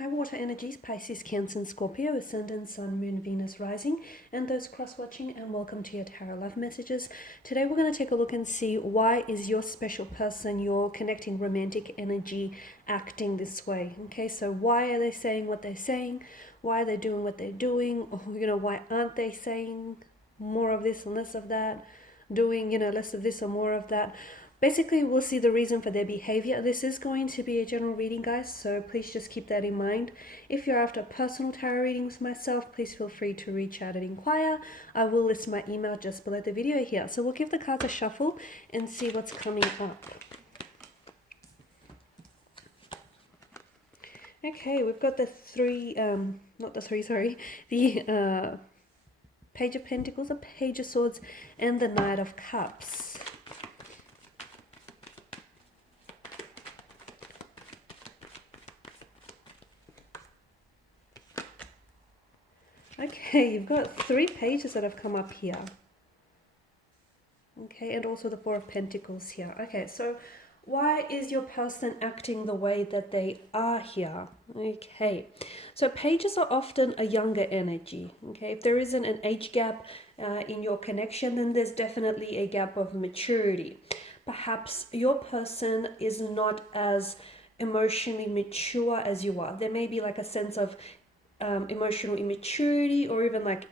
Hi, water energies, Pisces, Cancer, and Scorpio, Ascendant, Sun, Moon, Venus, Rising, and those cross-watching, and welcome to your Tarot Love Messages. Today we're going to take a look and see why is your special person, your connecting romantic energy, acting this way. Okay, so why are they saying what they're saying? Why are they doing what they're doing? Or, why aren't they saying more of this and less of that? Doing, less of this or more of that? Basically, we'll see the reason for their behavior. This is going to be a general reading, guys, so please just keep that in mind. If you're after personal tarot readings with myself, please feel free to reach out and inquire. I will list my email just below the video here. So we'll give the cards a shuffle and see what's coming up. Okay, we've got the Page of Pentacles, the Page of Swords, and the Knight of Cups. Okay, you've got 3 pages that have come up here. Okay, and also the Four of Pentacles here. Okay, so why is your person acting the way that they are here? Okay, so pages are often a younger energy. Okay, if there isn't an age gap in your connection, then there's definitely a gap of maturity. Perhaps your person is not as emotionally mature as you are. There may be like a sense of emotional immaturity, or even like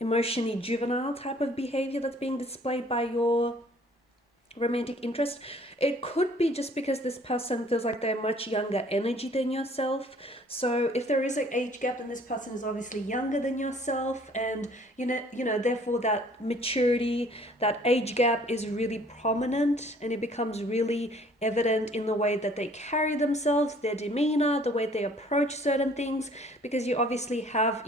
emotionally juvenile type of behavior that's being displayed by your romantic interest. It could be just because this person feels like they're much younger energy than yourself. So if there is an age gap, then this person is obviously younger than yourself, and therefore that maturity, that age gap is really prominent, and it becomes really evident in the way that they carry themselves, their demeanor, the way they approach certain things, because you obviously have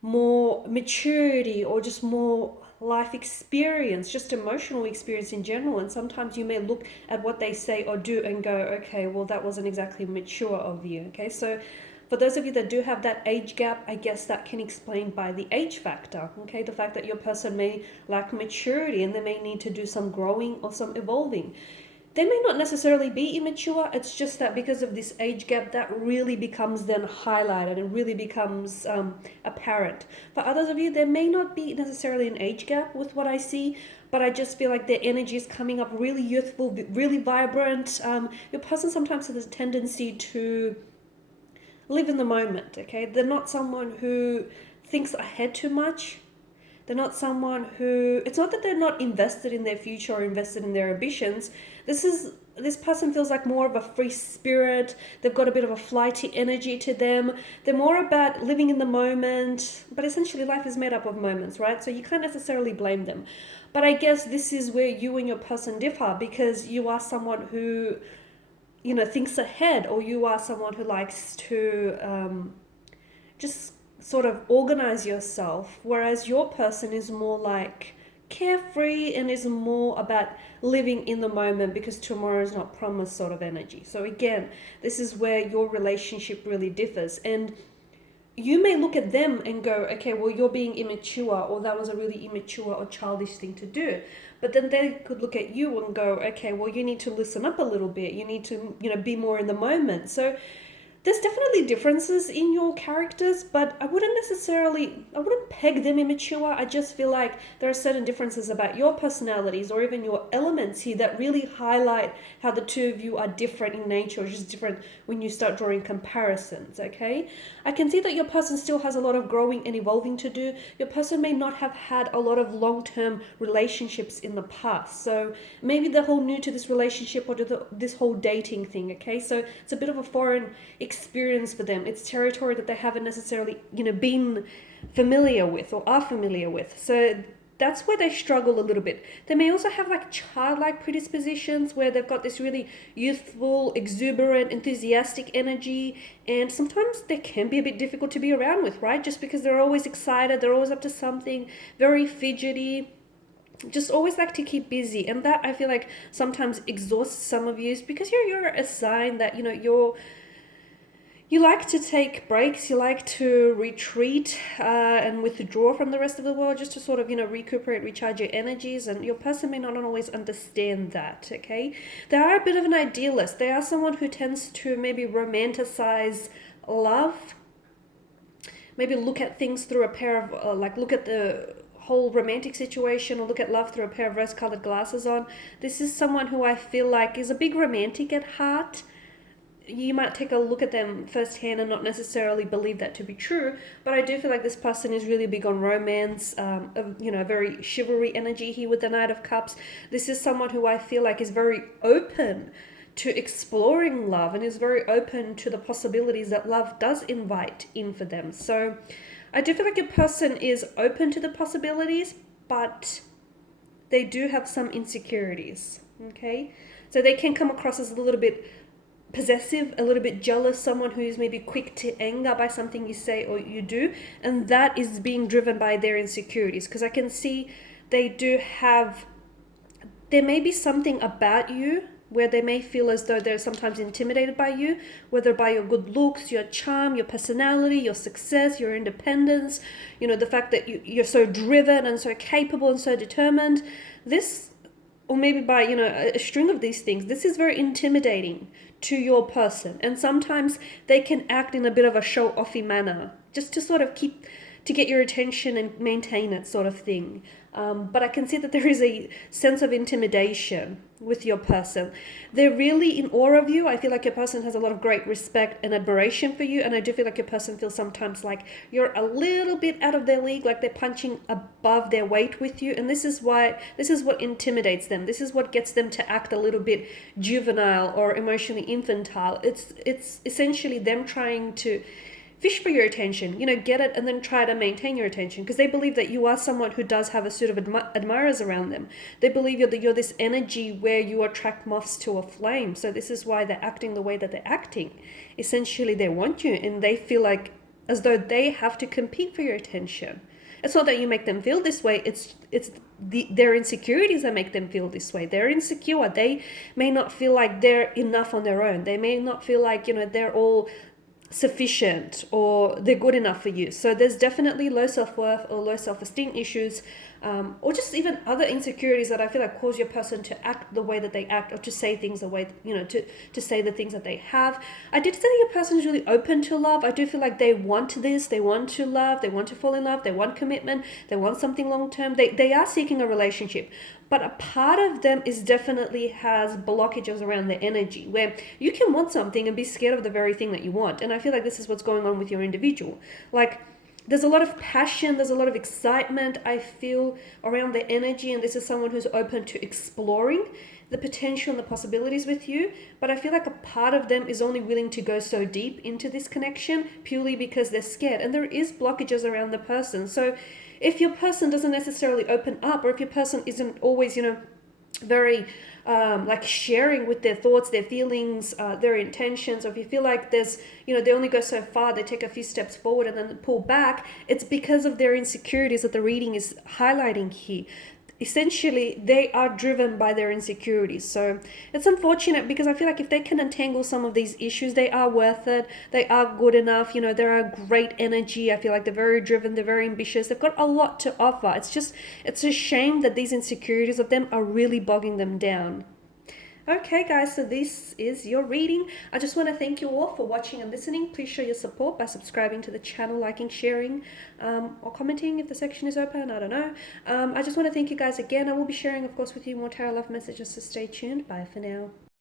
more maturity or just more life experience, just emotional experience in general. And sometimes you may look at what they say or do and go, okay, well, that wasn't exactly mature of you. Okay, so for those of you that do have that age gap, I guess that can explain by the age factor. Okay, the fact that your person may lack maturity and they may need to do some growing or some evolving. They may not necessarily be immature, it's just that because of this age gap, that really becomes then highlighted and really becomes apparent. For others of you, there may not be necessarily an age gap with what I see, but I just feel like their energy is coming up really youthful, really vibrant. Your person sometimes has a tendency to live in the moment, okay? They're not someone who thinks ahead too much. They're not someone who, it's not that they're not invested in their future or invested in their ambitions. This person feels like more of a free spirit. They've got a bit of a flighty energy to them. They're more about living in the moment, but essentially life is made up of moments, right? So you can't necessarily blame them. But I guess this is where you and your person differ, because you are someone who, thinks ahead, or you are someone who likes to just sort of organize yourself, whereas your person is more like carefree and is more about living in the moment because tomorrow is not promised sort of energy. So again, this is where your relationship really differs, and you may look at them and go, okay, well, you're being immature, or that was a really immature or childish thing to do. But then they could look at you and go, okay, well, you need to listen up a little bit. You need to, be more in the moment. So there's definitely differences in your characters, but I wouldn't peg them immature. I just feel like there are certain differences about your personalities or even your elements here that really highlight how the two of you are different in nature, or just different when you start drawing comparisons, okay? I can see that your person still has a lot of growing and evolving to do. Your person may not have had a lot of long-term relationships in the past, so maybe they're whole new to this relationship or to this whole dating thing, okay? So it's a bit of a foreign experience for them. It's territory that they haven't necessarily, been familiar with or are familiar with. So that's where they struggle a little bit. They may also have like childlike predispositions where they've got this really youthful, exuberant, enthusiastic energy, and sometimes they can be a bit difficult to be around with, right? Just because they're always excited, they're always up to something, very fidgety, just always like to keep busy. And that, I feel like, sometimes exhausts some of you, because you're a sign that, You like to take breaks, you like to retreat and withdraw from the rest of the world just to sort of, recuperate, recharge your energies, and your person may not always understand that, okay? They are a bit of an idealist. They are someone who tends to maybe romanticize love, maybe look at things through a pair of, look at the whole romantic situation or look at love through a pair of rose-colored glasses on. This is someone who I feel like is a big romantic at heart. You might take a look at them firsthand and not necessarily believe that to be true, but I do feel like this person is really big on romance, very chivalry energy here with the Knight of Cups. This is someone who I feel like is very open to exploring love and is very open to the possibilities that love does invite in for them. So I do feel like a person is open to the possibilities, but they do have some insecurities, okay? So they can come across as a little bit possessive, a little bit jealous, someone who is maybe quick to anger by something you say or you do, and that is being driven by their insecurities. Because I can see there may be something about you where they may feel as though they're sometimes intimidated by you, whether by your good looks, your charm, your personality, your success, your independence, the fact that you're so driven and so capable and so determined. This, or maybe by, a string of these things, this is very intimidating to your person. And sometimes they can act in a bit of a show-offy manner, just to sort of to get your attention and maintain it sort of thing. But I can see that there is a sense of intimidation with your person. They're really in awe of you. I feel like your person has a lot of great respect and admiration for you. And I do feel like your person feels sometimes like you're a little bit out of their league, like they're punching above their weight with you. And this is what intimidates them. This is what gets them to act a little bit juvenile or emotionally infantile. It's essentially them trying to fish for your attention, get it and then try to maintain your attention, because they believe that you are someone who does have a suit of admirers around them. They believe you're this energy where you attract moths to a flame. So this is why they're acting the way that they're acting. Essentially, they want you and they feel like as though they have to compete for your attention. It's not that you make them feel this way. It's their insecurities that make them feel this way. They're insecure. They may not feel like they're enough on their own. They may not feel like, they're all sufficient or they're good enough for you. So there's definitely low self-worth or low self-esteem issues, or just even other insecurities that I feel like cause your person to act the way that they act, or to say things the way, to say the things that they have. I did say that your person is really open to love. I do feel like they want this, they want to love, they want to fall in love, they want commitment, they want something long-term. They are seeking a relationship. But a part of them definitely has blockages around their energy, where you can want something and be scared of the very thing that you want. And I feel like this is what's going on with your individual. Like, there's a lot of passion, there's a lot of excitement, I feel, around their energy. And this is someone who's open to exploring the potential and the possibilities with you. But I feel like a part of them is only willing to go so deep into this connection purely because they're scared. And there is blockages around the person. So if your person doesn't necessarily open up, or if your person isn't always, very sharing with their thoughts, their feelings, their intentions, or if you feel like there's, they only go so far, they take a few steps forward and then pull back, it's because of their insecurities that the reading is highlighting here. Essentially, they are driven by their insecurities. So it's unfortunate, because I feel like if they can untangle some of these issues, they are worth it. They are good enough. They're a great energy. I feel like they're very driven. They're very ambitious. They've got a lot to offer. It's a shame that these insecurities of them are really bogging them down. Okay guys, so this is your reading. I just want to thank you all for watching and listening. Please show your support by subscribing to the channel, liking, sharing, or commenting if the section is open. I don't know. I just want to thank you guys again. I will be sharing, of course, with you more tarot love messages, so stay tuned. Bye for now.